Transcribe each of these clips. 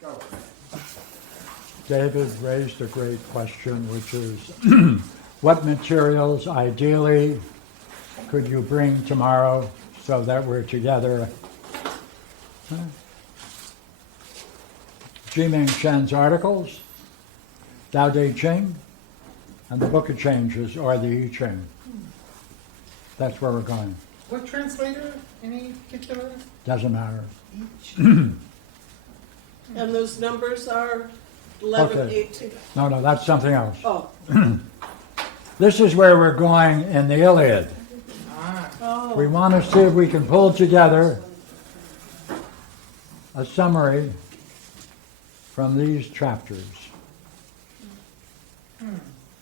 Go. David raised a great question, which is, what materials ideally could you bring tomorrow so that we're together? Jiming Shen's articles, Tao Te Ching, and the Book of Changes, or the I Ching. That's where we're going. What translator? Any particular? Doesn't matter. And those numbers are 11, Okay. 18. No, that's something else. Oh. This is where we're going in the Iliad. Oh. We want to see if we can pull together a summary from these chapters.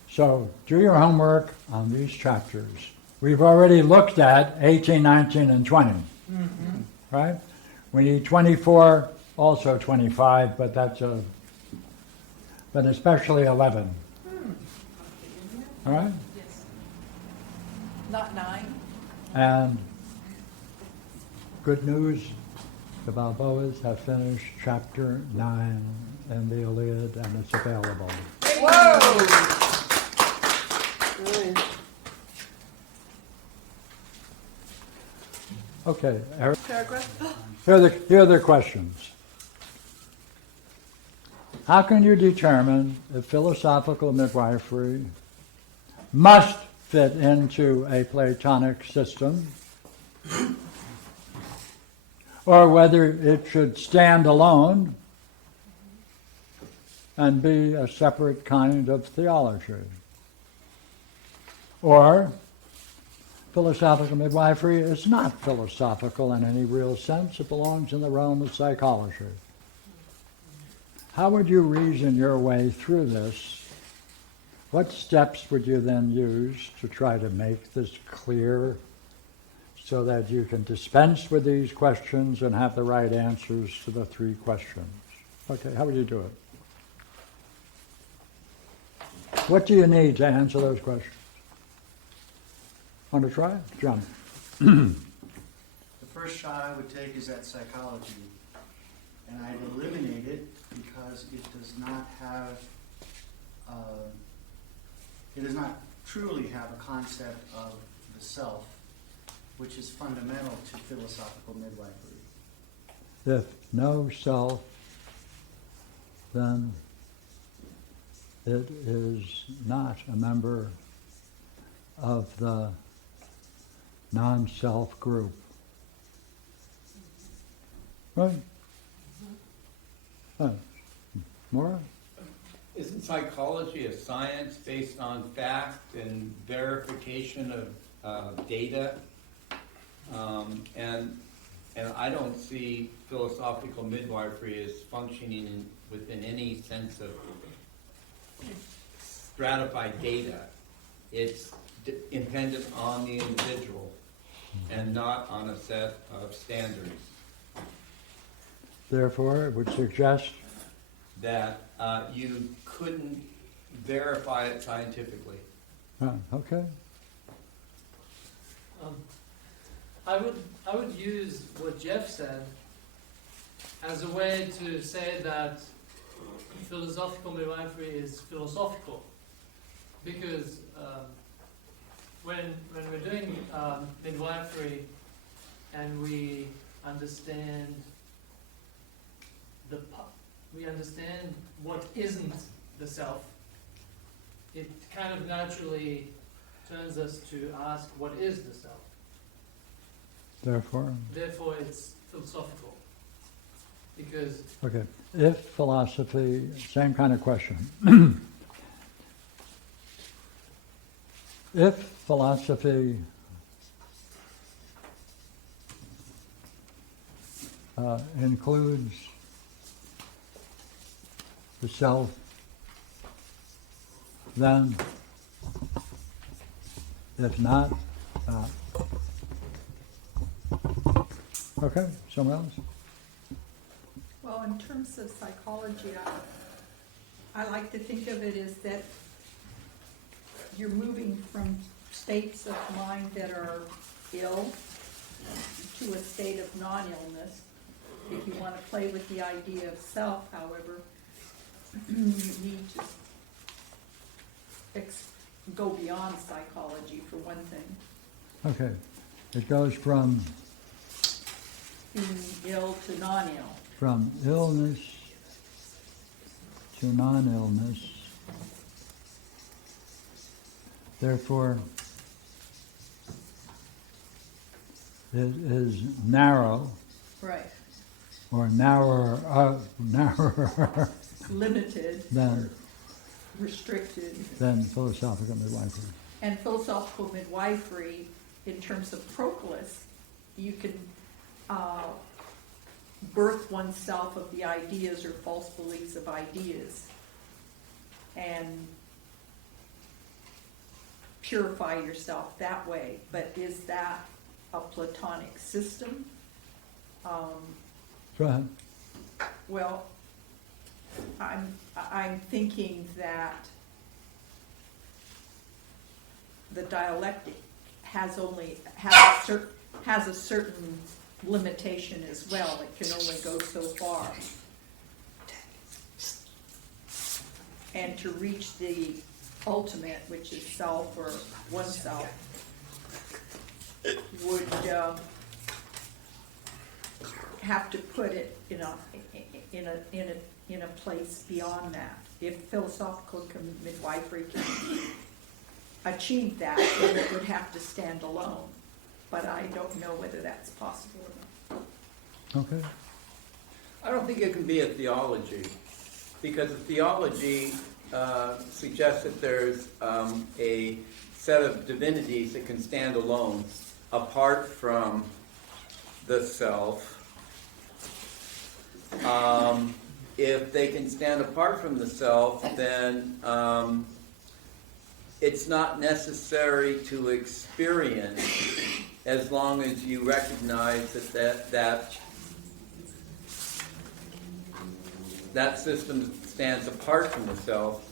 So do your homework on these chapters. We've already looked at 18, 19, and 20. Right? We need 24, also 25, but especially 11. All right? Yes. Not 9. And good news, the Balboas have finished chapter 9 in the Iliad, and it's available. Whoa! Right. Okay, Eric, Paragraph? here are the questions. How can you determine if philosophical midwifery must fit into a Platonic system, or whether it should stand alone and be a separate kind of theology? Or philosophical midwifery is not philosophical in any real sense, it belongs in the realm of psychology. How would you reason your way through this? What steps would you then use to try to make this clear so that you can dispense with these questions and have the right answers to the 3 questions? Okay, how would you do it? What do you need to answer those questions? Want to try? John. The first shot I would take is at psychology, and I'd eliminate it because it does not have, it does not truly have a concept of the self, which is fundamental to philosophical midwifery. If no self, then it is not a member of the non-self group. Right? Maura? Isn't psychology a science based on fact and verification of data? And I don't see philosophical midwifery as functioning within any sense of stratified data. It's dependent on the individual and not on a set of standards. Therefore, it would suggest That you couldn't verify it scientifically. Okay. I would use what Jeff said as a way to say that philosophical midwifery is philosophical, because when we're doing midwifery and we understand what isn't the self, it kind of naturally turns us to ask what is the self. Therefore, it's philosophical. Because okay. If philosophy, same kind of question. If philosophy includes the self, then if not, not. Okay, someone else? Well, in terms of psychology, I like to think of it as that you're moving from states of mind that are ill to a state of non-illness. If you want to play with the idea of self, however, you need to go beyond psychology for one thing. Okay. It goes from Being ill to non-ill. from illness to non-illness. Therefore, it is narrow Right. or narrower Limited, than restricted. philosophical midwifery. And philosophical midwifery, in terms of propolis, you can birth oneself of the ideas or false beliefs of ideas and purify yourself that way. But is that a Platonic system? Go ahead. Well, I'm thinking that the dialectic has a certain limitation as well. It can only go so far. And to reach the ultimate, which is self or oneself, would have to put it in a place beyond that. If philosophical midwifery can achieve that, then it would have to stand alone. But I don't know whether that's possible or not. Okay. I don't think it can be a theology, because a theology suggests that there's a set of divinities that can stand alone, apart from the self. If they can stand apart from the self, then it's not necessary to experience, as long as you recognize that system stands apart from the self.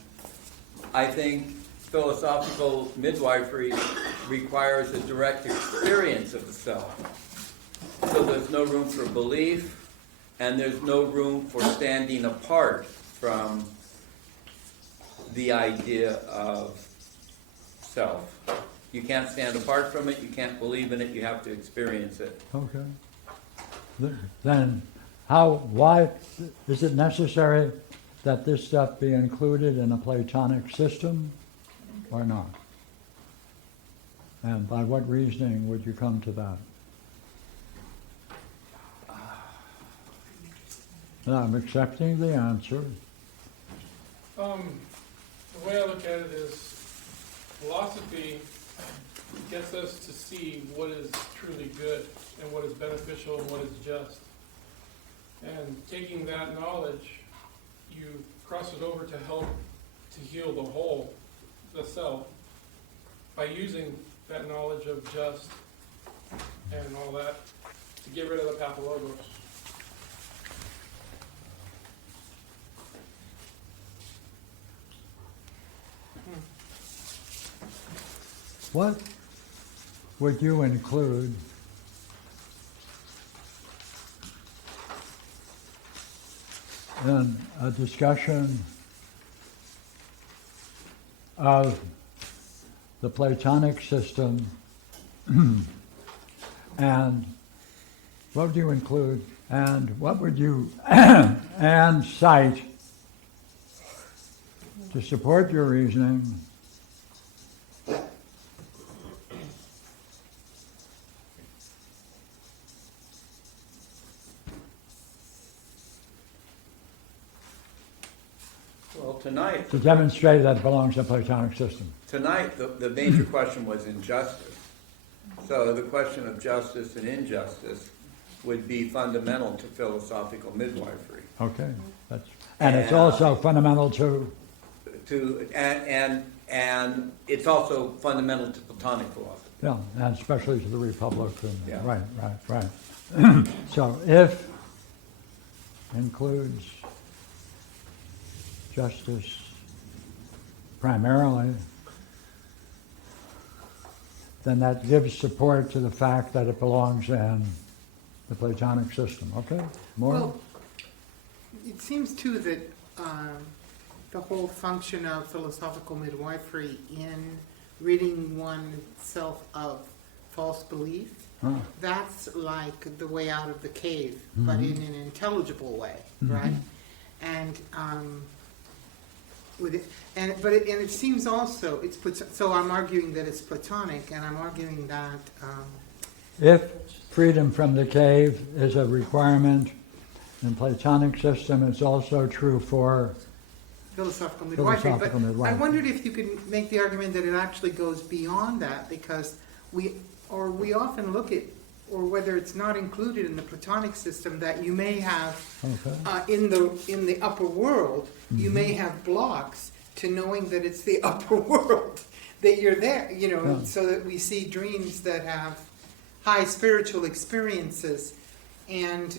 I think philosophical midwifery requires a direct experience of the self. So there's no room for belief, and there's no room for standing apart from the idea of self. You can't stand apart from it, you can't believe in it, you have to experience it. Okay. Then why is it necessary that this stuff be included in a Platonic system or not? And by what reasoning would you come to that? And I'm accepting the answer. The way I look at it is, philosophy gets us to see what is truly good and what is beneficial and what is just. And taking that knowledge, you cross it over to help to heal the whole, the self, by using that knowledge of just and all that to get rid of the pathologos. What would you include in a discussion of the Platonic system, and what would you include, and what would you and cite to support your reasoning Tonight, to demonstrate that it belongs to a Platonic system? Tonight, the major question was injustice. So the question of justice and injustice would be fundamental to philosophical midwifery. Okay, and it's also fundamental to And it's also fundamental to Platonic philosophy. yeah, and especially to the Republic. Yeah. Right. So if includes justice primarily, then that gives support to the fact that it belongs in the Platonic system. Okay, more? Well, it seems too that the whole function of philosophical midwifery in ridding oneself of false belief, Huh. that's like the way out of the cave, but Mhm. in an intelligible way, Mhm. right? And with it, and it seems also so I'm arguing that it's Platonic, and I'm arguing that If freedom from the cave is a requirement in Platonic system, it's also true for philosophical midwifery. Philosophical But I midwifery. wondered if you could make the argument that it actually goes beyond that, because we often look at, or whether it's not included in the Platonic system, that you may have okay. in the upper world, you may have blocks to knowing that it's the upper world, that you're there, Yeah. so that we see dreams that have high spiritual experiences. And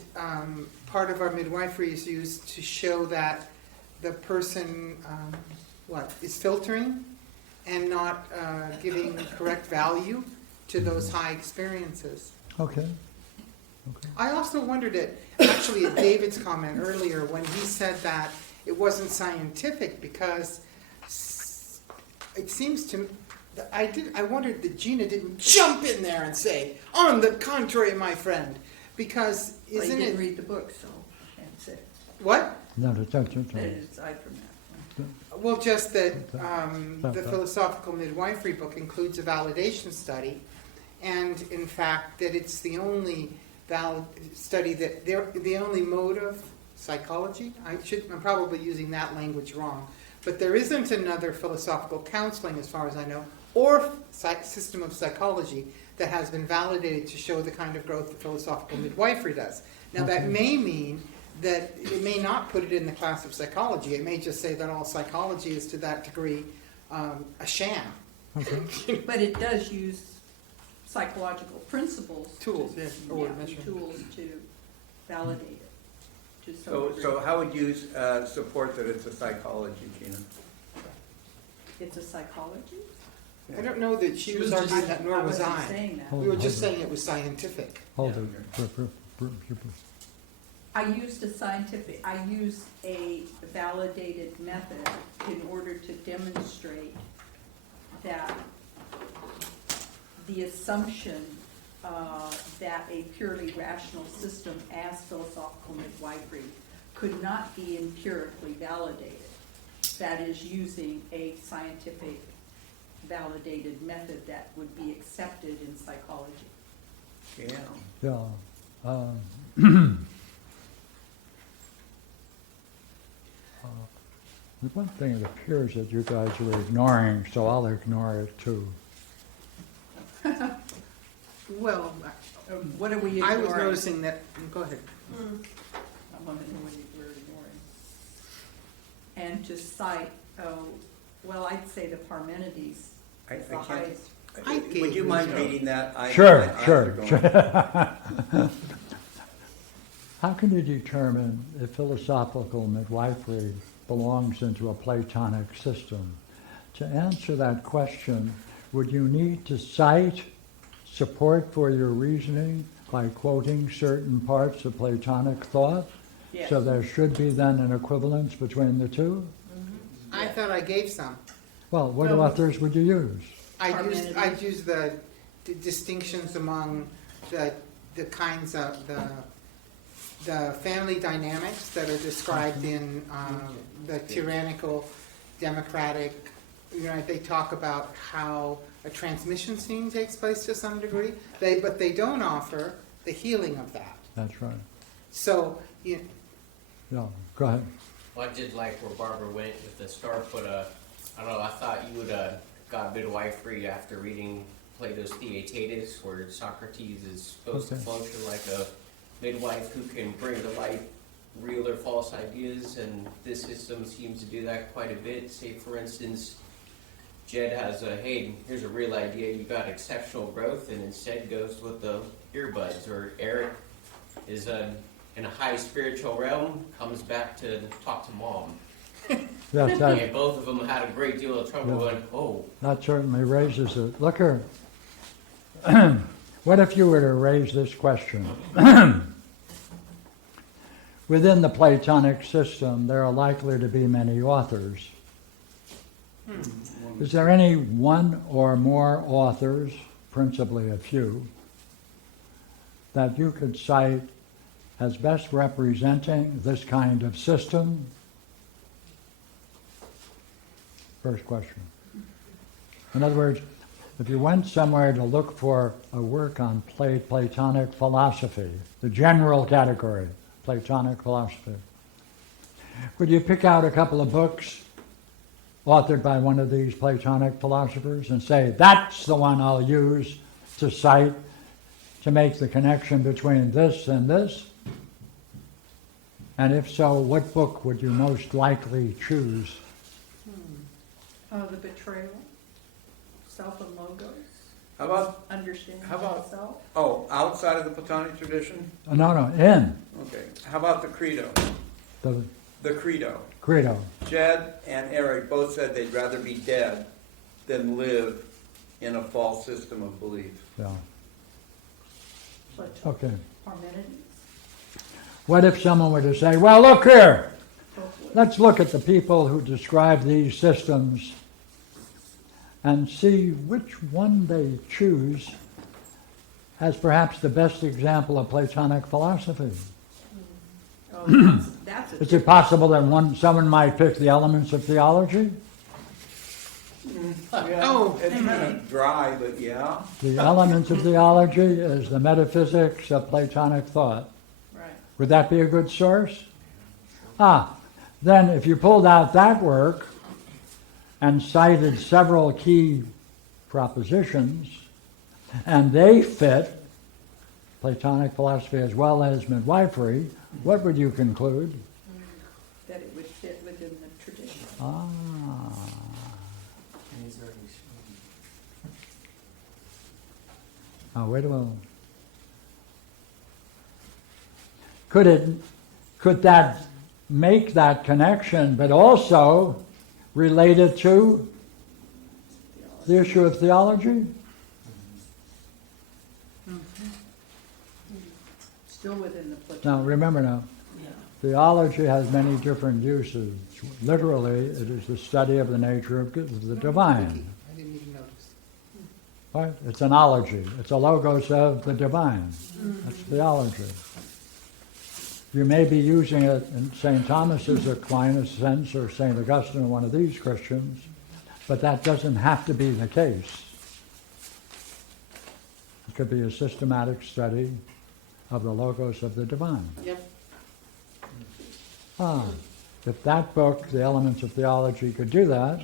part of our midwifery is used to show that the person, is filtering and not giving correct value to those high experiences. Okay. I also wondered actually at David's comment earlier when he said that it wasn't scientific, because it seems to I wondered that Gina didn't jump in there and say, on the contrary, my friend, because Well, you isn't didn't it read the book, so I can't say. what? No, that's Aside from that. Well, just that the Okay. philosophical midwifery book includes a validation study, and in fact that it's the only valid study that the only mode of psychology. I'm probably using that language wrong, but there isn't another philosophical counseling, as far as I know, or system of psychology that has been validated to show the kind of growth that philosophical midwifery does. Now that Okay. may mean that it may not put it in the class of psychology. It may just say that all psychology is to that degree a sham. Okay. But it does use psychological principles. Tools, yes, or Yeah, measurement. tools to validate it to some So, degree. so how would you support that it's a psychology, Gina? It's a psychology? I don't know that she was was arguing just- that, nor was wasn't I. saying that. Oh. We were just saying it was scientific. Hold Yeah. it. I used a validated method in order to demonstrate that the assumption that a purely rational system as philosophical midwifery could not be empirically validated. That is, using a scientific validated method that would be accepted in psychology. Yeah. Yeah. The one thing it appears that you guys are ignoring, so I'll ignore it too. Well, What are we I ignoring? was noticing that, go ahead. I want to know what we're ignoring. And to cite, I'd say the Parmenides I is the can't. highest. I Would gave you you mind that. reading that? Sure, My eyes sure, are going. sure. How can you determine if philosophical midwifery belongs into a Platonic system? To answer that question, would you need to cite support for your reasoning by quoting certain parts of Platonic thought? Yes. So there should be then an equivalence between the two? I thought I gave some. Well, what No. authors would you use? I'd use the distinctions among the kinds of the family dynamics that are described in the tyrannical, democratic. They talk about how a transmission scene takes place to some degree. But they don't offer the healing of that. That's right. So Yeah, go ahead. Well, I did like where Barbara went with the star put I don't know, I thought you would got midwifery after reading Plato's Theaetetus, where Socrates is supposed to Okay. function like a midwife who can bring to light real or false ideas, and this system seems to do that quite a bit. Say, for instance, Jed has hey, here's a real idea, you got exceptional growth, and instead goes with the earbuds. Or Eric is in a high spiritual realm, comes back to talk to mom. Yes, And both of them had a great deal of trouble Yeah. going, oh, that certainly raises it. Look here. What if you were to raise this question? Within the Platonic system, there are likely to be many authors. Is there any one or more authors, principally a few, that you could cite as best representing this kind of system? First question. In other words, if you went somewhere to look for a work on Platonic philosophy, the general category, Platonic philosophy, would you pick out a couple of books authored by one of these Platonic philosophers and say, that's the one I'll use to cite to make the connection between this and this? And if so, what book would you most likely choose? The betrayal, self and logos, How about, understanding How about- myself. outside of the Platonic tradition? No, in Okay, how about the Credo? the The Credo. Credo. Jed and Eric both said they'd rather be dead than live in a false system of belief. Yeah. Plato, Okay. Parmenides, What if someone were to say, well, look here, hopefully. let's look at the people who describe these systems and see which one they choose as perhaps the best example of Platonic philosophy. Oh, that's a Is it possible that someone might pick the elements of theology? Oh, It's kind of dry, but yeah. The elements of theology is the metaphysics of Platonic thought. right. Would that be a good source? Then if you pulled out that work and cited several key propositions, and they fit Platonic philosophy as well as midwifery, what would you conclude? That it would fit within the tradition. Wait a minute. Could that make that connection, but also relate it to the issue of theology? Still within the Platonic. Now remember now, Yeah. theology has many different uses. Literally, it is the study of the nature of the divine. I didn't even notice. Right? It's an ology. It's a logos of the divine. That's theology. You may be using it in St. Thomas's Aquinas sense or St. Augustine or one of these Christians, but that doesn't have to be the case. It could be a systematic study of the logos of the divine. Yep. If that book, The Elements of Theology, could do that,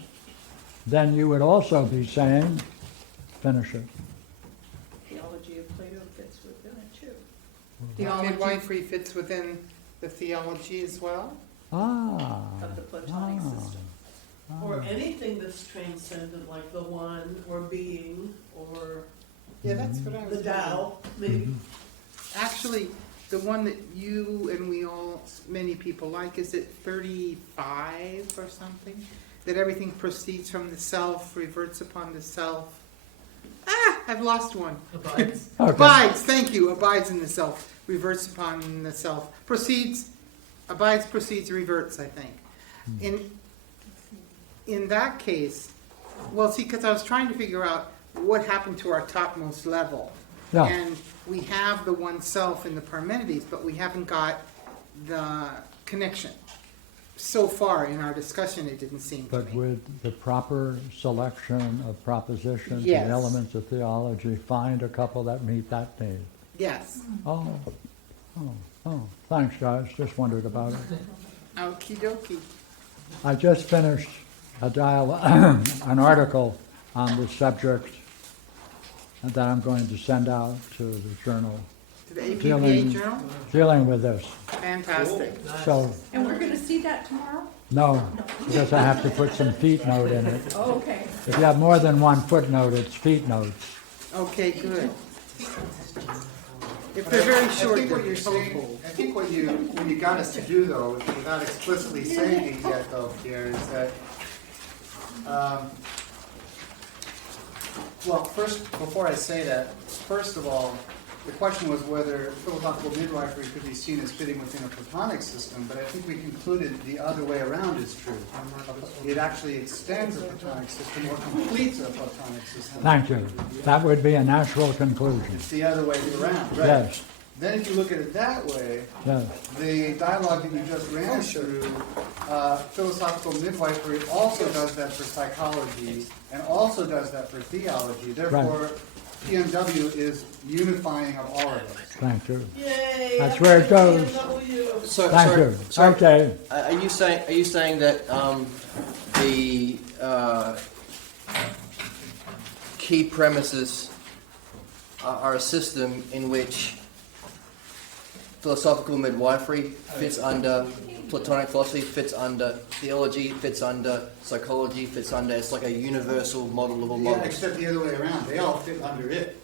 then you would also be saying, finish it. Theology of Plato fits within it too. Theology. Midwifery fits within the theology as well. Of the Platonic system. Or anything that's transcendent, like the one, or being, or Yeah, that's what I was the Tao, maybe. Actually, the one that you and many people like, is it 35 or something? That everything proceeds from the self, reverts upon the self. I've lost one. Abides. Okay. Abides, thank you. Abides in the self, reverts upon the self. Abides, proceeds, reverts, I think. In that case, well, see, because I was trying to figure out what happened to our topmost level. Yeah. And we have the one self in the Parmenides, but we haven't got the connection. So far in our discussion, it didn't seem to But me. with the proper selection of propositions Yes. and elements of theology, find a couple that meet that need. Yes. Oh, thanks guys, just wondered about it. Okie dokie. I just finished an article on this subject that I'm going to send out to the journal, To the APPA Feeling- Journal? dealing with this. Fantastic. So, And we're gonna see that tomorrow? no, because I have to put some feet note in it. Oh, okay. If you have more than one footnote, it's feet notes. Okay, good. If they're very I short, think what they're you're saying, total. I think what you got us to do though, without explicitly saying it yet though, Pierre, is that Well, first, before I say that, first of all, the question was whether philosophical midwifery could be seen as fitting within a Platonic system, but I think we concluded the other way around is true. It actually extends a Platonic system or completes a Platonic system. Thank you. That would be a natural conclusion. It's the other way around, right? Yes, Then if you look at it that way, yes. the dialogue that you just ran through, philosophical midwifery also does that for psychology and also does that for theology. Therefore, PMW is unifying of all of us. Thank you. Yay! That's where it goes. BMW. Thank you. Okay. Are you saying that the key premises are a system in which philosophical midwifery fits under Platonic philosophy, fits under theology, fits under psychology, fits under, it's like a universal model of all Yeah, models. except the other way around. They all fit under it.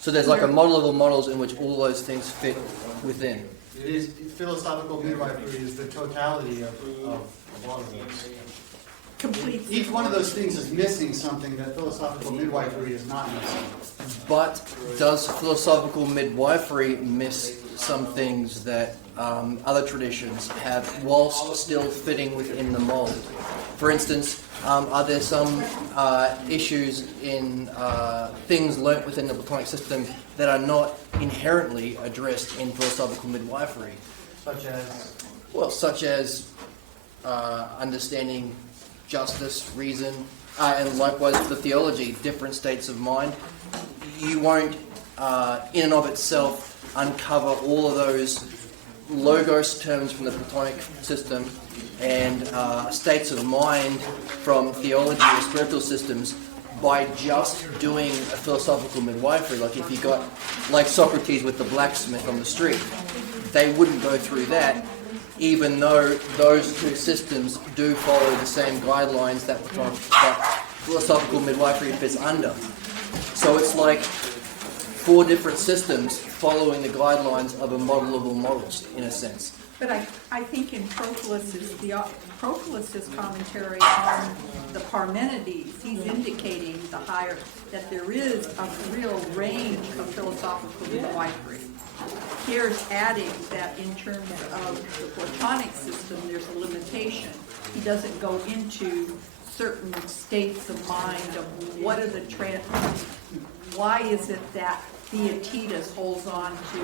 So there's like a model of all models in which all those things fit within. It is, philosophical midwifery is the totality of all of those. Complete. Each one of those things is missing something that philosophical midwifery is not missing. But does philosophical midwifery miss some things that other traditions have whilst still fitting within the mold? For instance, are there some issues in things learnt within the Platonic system that are not inherently addressed in philosophical midwifery? Such as? Well, such as understanding justice, reason, and likewise for the theology, different states of mind. You won't, in and of itself, uncover all of those logos terms from the Platonic system and states of mind from theology or spiritual systems by just doing a philosophical midwifery. Like if you got, like Socrates with the blacksmith on the street, they wouldn't go through that, even though those two systems do follow the same guidelines that philosophical midwifery fits under. So it's like four different systems following the guidelines of a model of all models, in a sense. But I think in Proclus's commentary on the Parmenides, he's indicating that there is a real range of philosophical midwifery. Pierre's adding that in terms of the Platonic system, there's a limitation. He doesn't go into certain states of mind of what are the why is it that Theaetetus holds on to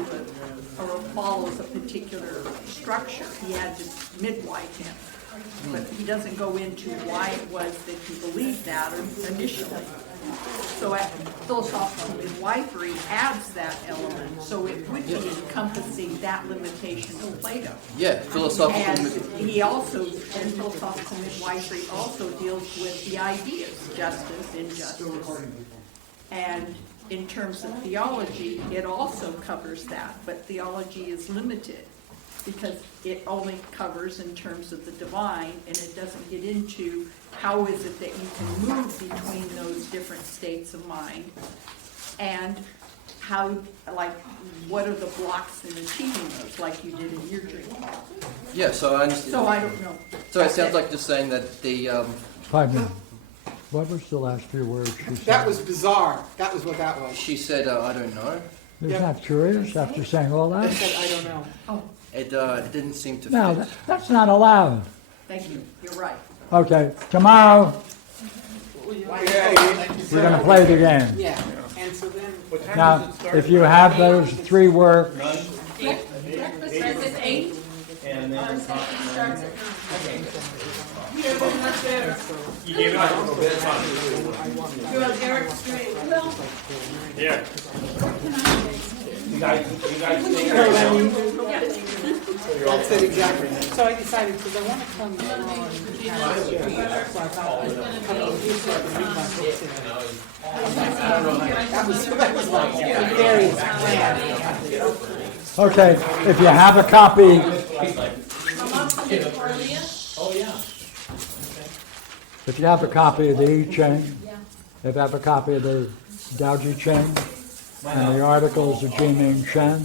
or follows a particular structure. He had to midwife him. But he doesn't go into why it was that he believed that initially. So philosophical midwifery adds that element, so it would be encompassing that limitation of Plato. Yeah, philosophical And philosophical midwifery also deals with the ideas, justice, injustice. And in terms of theology, it also covers that, but theology is limited because it only covers in terms of the divine, and it doesn't get into how is it that you can move between those different states of mind, and how, like, what are the blocks in achieving those, like you did in your dream. Yeah, so I understand. So I don't know. So it sounds like just saying that the 5 minutes. What was the last few words she said? That was bizarre. That was what that was. she said, I don't know. Isn't that curious after saying all I that? said, I don't know. Oh, It didn't seem to No, fit. that's not allowed. thank you, you're right. Okay, tomorrow we're going to play the game. Yeah, and so then, What time Now, does it start? if you have those 3 works, Breakfast starts at 8. And then Starts at 9. Here, then much better. You gave it up a little bit. You're on Eric's street. Well, Yeah. you guys think that's it exactly. So I decided, because I want to come on past year, so I thought I'd come over here so I could read my books in. That was like a various plan. okay, if you have a copy, if you have a copy of the I Ching, if you have a copy of the Daoji Ching, and the articles of Jiming Shen,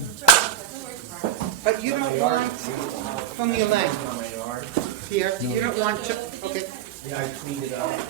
But you don't want, from the Elaine, Pierre, you don't want to, okay. Yeah, I cleaned it up and